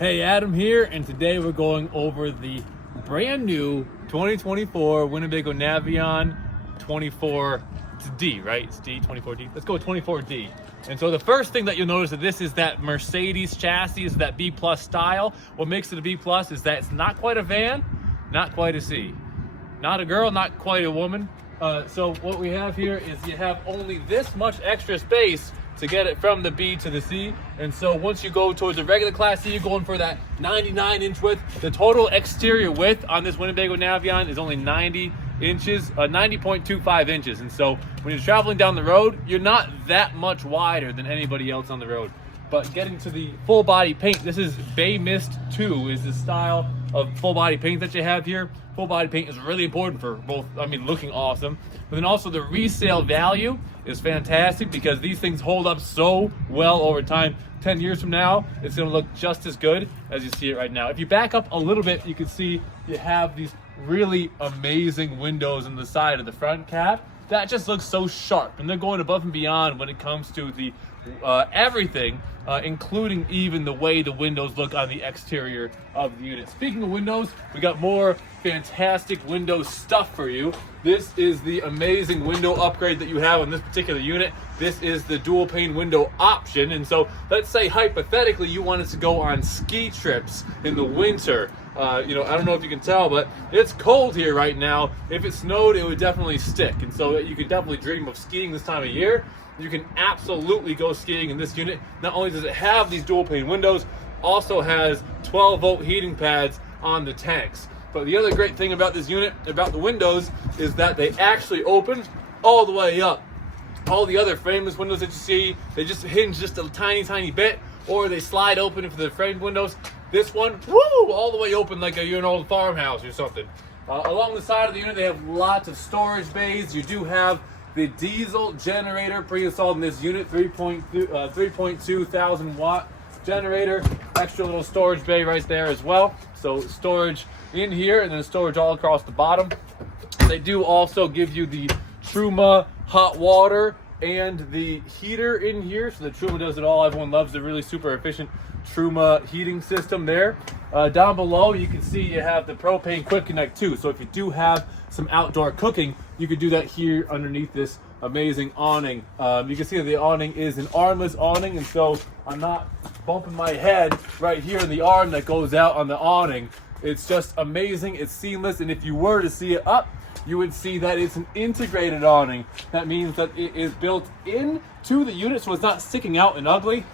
Hey, Adam here, and today we're going over the brand new 2024 Winnebago Navion 24D, right? It's D, 24D. Let's go with 24D. And so the first thing that you'll notice that this is that Mercedes chassis, is that B plus style. What makes it a B plus is that it's not quite a van, not quite a C. Not a girl, not quite a woman. So what we have here is you have only this much extra space to get it from the B to the C. And so once you go towards the regular class C, you're going for that 99-inch width. The total exterior width on this Winnebago Navion is only 90 inches, 90.25 inches. And so when you're traveling down the road, you're not that much wider than anybody else on the road. But getting to the full body paint, this is Bay Mist 2 is the style of full body paint that you have here. Full body paint is really important for both, looking awesome, but then also the resale value is fantastic because these things hold up so well over time. 10 years from now, it's gonna look just as good as you see it right now. If you back up a little bit, you can see you have these really amazing windows in the side of the front cab. That just looks so sharp, and they're going above and beyond when it comes to the everything, including even the way the windows look on the exterior of the unit. Speaking of windows, we got more fantastic window stuff for you. This is the amazing window upgrade that you have on this particular unit. This is the dual pane window option. And so let's say hypothetically you wanted to go on ski trips in the winter. I don't know if you can tell, but it's cold here right now. If it snowed, it would definitely stick. And so you could definitely dream of skiing this time of year. You can absolutely go skiing in this unit. Not only does it have these dual pane windows, also has 12-volt heating pads on the tanks. But the other great thing about this unit, about the windows, is that they actually open all the way up. All the other frameless windows that you see, they just hinge just a tiny bit, or they slide open for the framed windows. This one, woo, all the way open like you're an old farmhouse or something. Along the side of the unit, they have lots of storage bays. You do have the diesel generator pre-installed in this unit, 3.2 thousand watt generator. Extra little storage bay right there as well. So storage in here and then storage all across the bottom. They do also give you the Truma hot water and the heater in here. So the Truma does it all. Everyone loves the really super efficient Truma heating system there. Down below, you can see you have the propane quick connect too. So if you do have some outdoor cooking, you could do that here underneath this amazing awning. You can see that the awning is an armless awning, and so I'm not bumping my head right here in the arm that goes out on the awning. It's just amazing. It's seamless, and if you were to see it up, you would see that it's an integrated awning. That means that it is built into the unit, so it's not sticking out and ugly.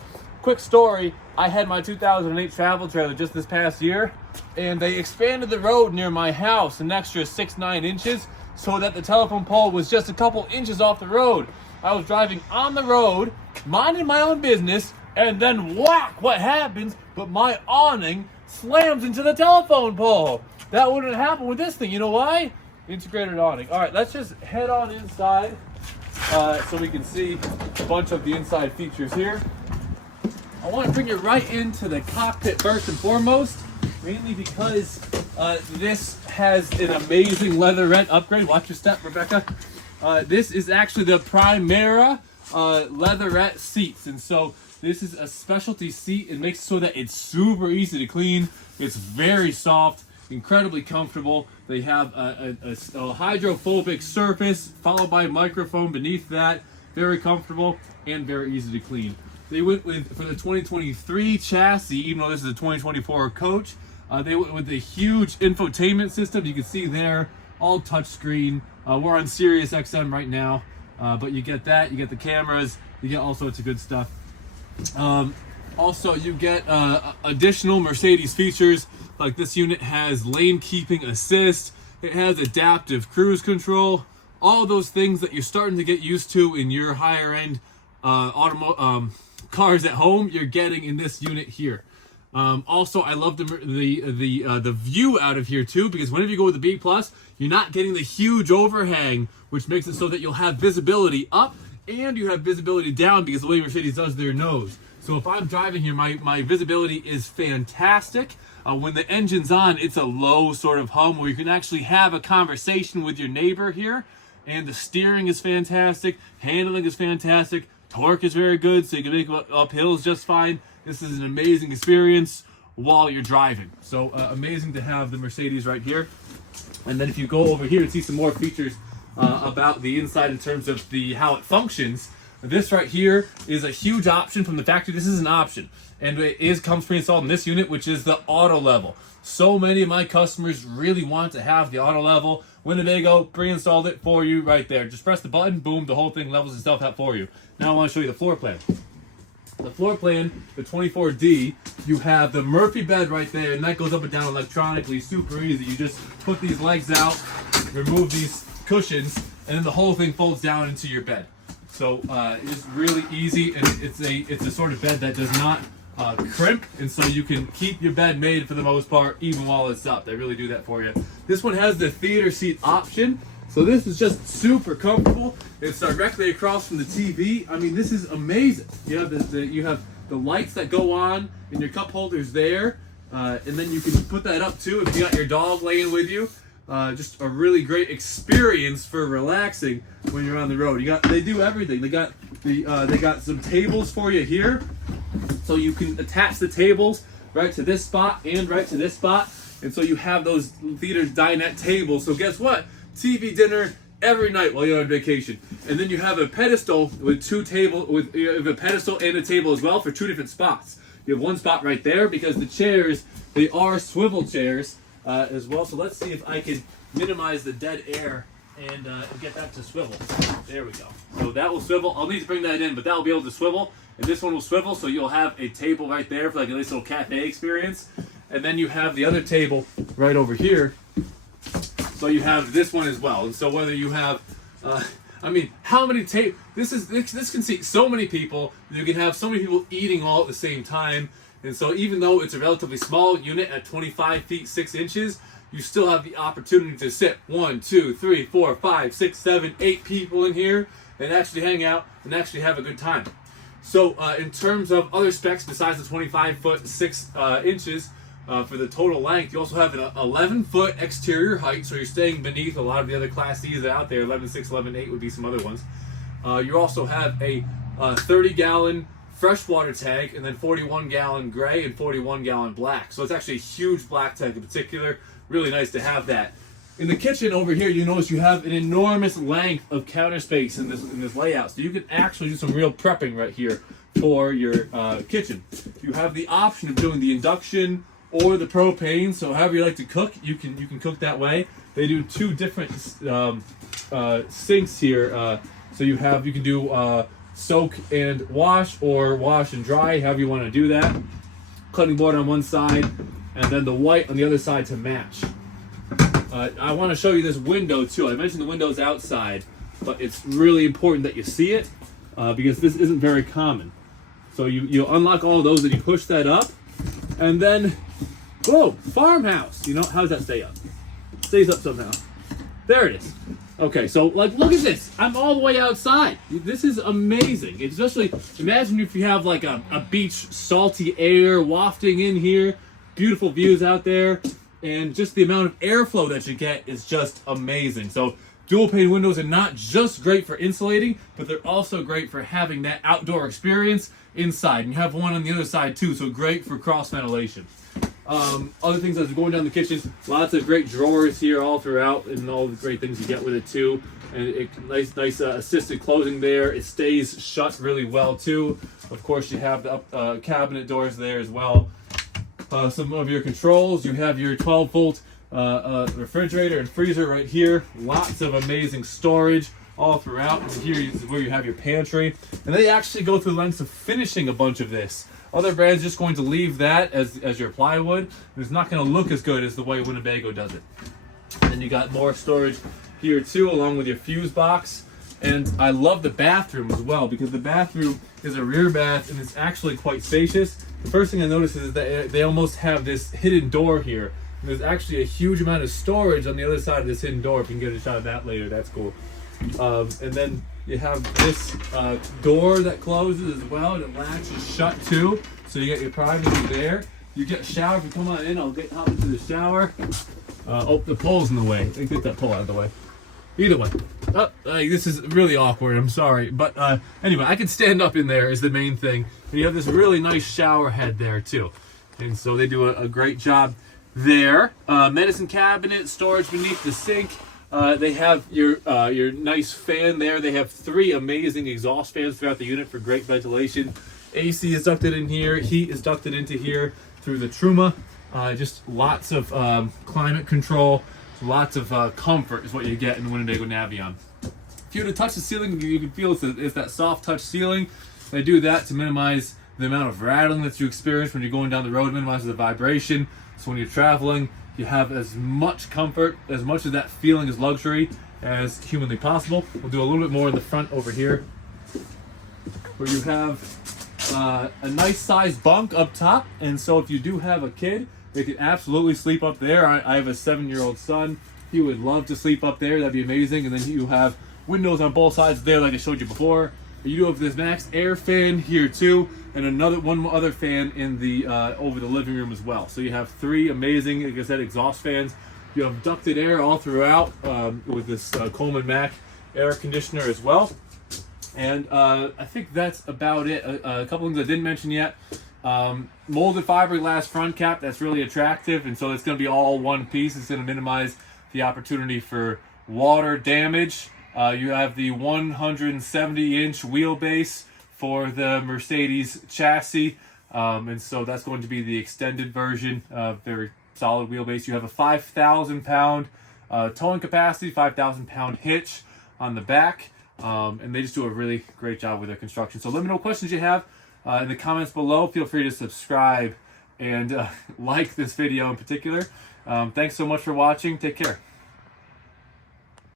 Quick story, I had my 2008 travel trailer just this past year, and they expanded the road near my house an extra 6-9 inches so that the telephone pole was just a couple inches off the road. I was driving on the road, minding my own business, and then whack, what happens? But my awning slams into the telephone pole. That wouldn't happen with this thing. You know why? Integrated awning. All right, let's just head on inside so we can see a bunch of the inside features here. I want to bring you right into the cockpit first and foremost, mainly because this has an amazing leatherette upgrade. Watch your step, Rebecca. This is actually the Primera leatherette seats, and so this is a specialty seat. It makes it so that it's super easy to clean. It's very soft, incredibly comfortable. They have a hydrophobic surface followed by a microfoam beneath that. Very comfortable and very easy to clean. They went with, for the 2023 chassis, even though this is a 2024 coach, they went with a huge infotainment system. You can see there, all touchscreen. We're on Sirius XM right now, but you get that, you get the cameras, you get all sorts of good stuff. Also, you get additional Mercedes features, like this unit has lane keeping assist, it has adaptive cruise control, all those things that you're starting to get used to in your higher end cars at home, you're getting in this unit here. Also, I love the view out of here too, because whenever you go with the B plus, you're not getting the huge overhang, which makes it so that you'll have visibility up and you have visibility down because the way Mercedes does their nose. So if I'm driving here, my visibility is fantastic. When the engine's on, it's a low sort of hum where you can actually have a conversation with your neighbor here. And the steering is fantastic, handling is fantastic, torque is very good, so you can make up hills just fine. This is an amazing experience. while you're driving. So amazing to have the Mercedes right here. And then if you go over here and see some more features about the inside in terms of how it functions, this right here is a huge option from the factory. This is an option, and it comes pre-installed in this unit, which is the auto level. So many of my customers really want to have the auto level. Winnebago pre-installed it for you right there. Just press the button, boom, the whole thing levels itself out for you. Now I want to show you the floor plan. The floor plan, the 24D, you have the Murphy bed right there, and that goes up and down electronically, super easy. You just put these legs out, remove these cushions, and then the whole thing folds down into your bed. So it's really easy, and it's a sort of bed that does not crimp, and so you can keep your bed made for the most part even while it's up. They really do that for you. This one has the theater seat option, so this is just super comfortable. It's directly across from the TV. I mean, this is amazing. You have you have the lights that go on, and your cup holders there, and then you can put that up too if you got your dog laying with you. Just a really great experience for relaxing when you're on the road. They do everything. They got some tables for you here, so you can attach the tables right to this spot and right to this spot, and so you have those theater dinette tables. So guess what? TV dinner every night while you're on vacation. And then you have a pedestal with you have a pedestal and a table as well for two different spots. You have one spot right there because the chairs, they are swivel chairs as well. So let's see if I can minimize the dead air and get that to swivel. There we go. So that will swivel. I'll need to bring that in, but that will be able to swivel. And this one will swivel, so you'll have a table right there for like a nice little cafe experience. And then you have the other table right over here. So you have this one as well. And so whether you have, I mean, how many this can seat so many people. You can have so many people eating all at the same time. And so even though it's a relatively small unit at 25 feet 6 inches, you still have the opportunity to sit 1, 2, 3, 4, 5, 6, 7, 8 people in here and actually hang out and actually have a good time. So in terms of other specs besides the 25 foot 6 inches, for the total length, you also have an 11-foot exterior height, so you're staying beneath a lot of the other Class Ds out there. 11.6, 11.8 would be some other ones. You also have a 30-gallon freshwater tank, and then 41-gallon gray and 41-gallon black. So it's actually a huge black tank in particular. Really nice to have that. In the kitchen over here, you notice you have an enormous length of counter space in this layout. So you can actually do some real prepping right here for your kitchen. You have the option of doing the induction or the propane, so however you like to cook, you can cook that way. They do two different sinks here, so you can do soak and wash, or wash and dry, however you want to do that. Cutting board on one side, and then the white on the other side to match. I want to show you this window too. I mentioned the window's outside, but it's really important that you see it because this isn't very common. So you unlock all those and you push that up, and then whoa, farmhouse. You know, how does that stay up? Stays up somehow. There it is. Okay, so like, look at this. I'm all the way outside. This is amazing. It's especially, imagine if you have like a beach, salty air wafting in here, beautiful views out there, and just the amount of airflow that you get is just amazing. So dual pane windows are not just great for insulating, but they're also great for having that outdoor experience inside. And you have one on the other side too, so great for cross ventilation. Other things as we're going down the kitchen, lots of great drawers here all throughout, and all the great things you get with it too. And nice assisted closing there. It stays shut really well too. Of course, you have the cabinet doors there as well. Some of your controls. You have your 12-volt refrigerator and freezer right here. Lots of amazing storage all throughout. And here is where you have your pantry. And they actually go through the lengths of finishing a bunch of this. Other brands just going to leave that as your plywood. It's not going to look as good as the way Winnebago does it. And then you got more storage here too, along with your fuse box. And I love the bathroom as well, because the bathroom is a rear bath and it's actually quite spacious. The first thing I noticed is that they almost have this hidden door here. And there's actually a huge amount of storage on the other side of this hidden door. If you can get a shot of that later, that's cool. And then you have this door that closes as well, and it latches shut too, so you get your privacy there. You get a shower. If you come on in, I'll hop into the shower. Oh, the pole's in the way. Let me get that pole out of the way. Either way. Oh, this is really awkward, I'm sorry. But anyway, I can stand up in there is the main thing. And you have this really nice shower head there too. And so they do a great job there. Medicine cabinet, storage beneath the sink. They have your nice fan there. They have 3 amazing exhaust fans throughout the unit for great ventilation. AC is ducted in here. Heat is ducted into here through the Truma. Just lots of climate control. Lots of comfort is what you get in the Winnebago Navion. If you were to touch the ceiling, you can feel it's that soft touch ceiling. They do that to minimize the amount of rattling that you experience when you're going down the road, minimizes the vibration. So when you're traveling, you have as much comfort, as much of that feeling as luxury as humanly possible. We'll do a little bit more in the front over here, where you have a nice sized bunk up top. And so if you do have a kid, they can absolutely sleep up there. I have a 7-year-old son. He would love to sleep up there. That'd be amazing. And then you have windows on both sides there, like I showed you before. You do have this max air fan here too, and one other fan in the over the living room as well. So you have 3 amazing, like I said, exhaust fans. You have ducted air all throughout with this Coleman Mac air conditioner as well. And I think that's about it. A couple things I didn't mention yet. Molded fiberglass front cap, that's really attractive, and so it's going to be all one piece. It's going to minimize the opportunity for water damage. You have the 170-inch wheelbase for the Mercedes chassis, and so that's going to be the extended version, very solid wheelbase. You have a 5,000-pound towing capacity, 5,000-pound hitch on the back, and they just do a really great job with their construction. So let me know what questions you have in the comments below. Feel free to subscribe and like this video in particular. Thanks so much for watching. Take care.